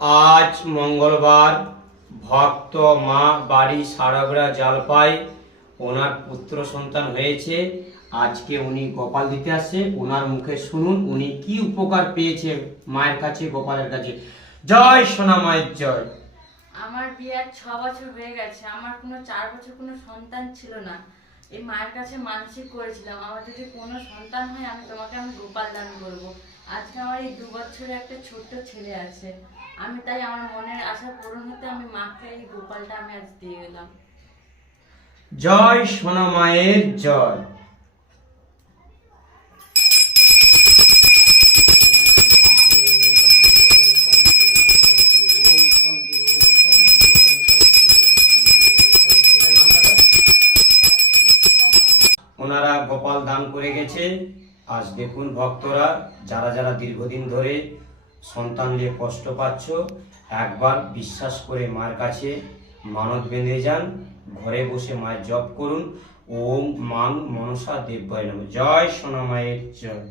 আজ মঙ্গলবার ভক্ত মা বাড়ি সারাগড়া জালপাই ওনার পুত্র সন্তান হয়েছে। আজকে উনি গোপাল দিতে আসছে। ওনার মুখে শুনুন উনি কি উপকার পেয়েছে মায়ের কাছে, গোপালের কাছে। জয় সোনা মায়ের জয়। আমার বিয়ে 6 বছর হয়ে গেছে। আমার কোনো 4 বছর কোনো সন্তান ছিল না। এই মায়ের কাছে মানসিক করেছিলাম, আমার যদি কোনো সন্তান হয় আমি গোপাল দান করব। আজকে আমার এই 2 বছরের একটা ছোট্ট ছেলে আছে। আমি তাই আমার মনের আশা পূরণ হতে আমি মাকে এই গোপালটা আমি আজ দিয়ে গেলাম। জয় সোনা মায়ের জয়। ওনারা গোপাল দান করে গেছে। আজ দেখুন ভক্তরা যারা যারা দীর্ঘদিন ধরে সন্তান নিয়ে কষ্ট পাচ্ছ, একবার বিশ্বাস করে মার কাছে মানত বেঁধে যান, ঘরে বসে মায়ের জপ করুন। ওম মাং মনসা দেব্যায় নমঃ। জয় সোনা মায়ের জয়।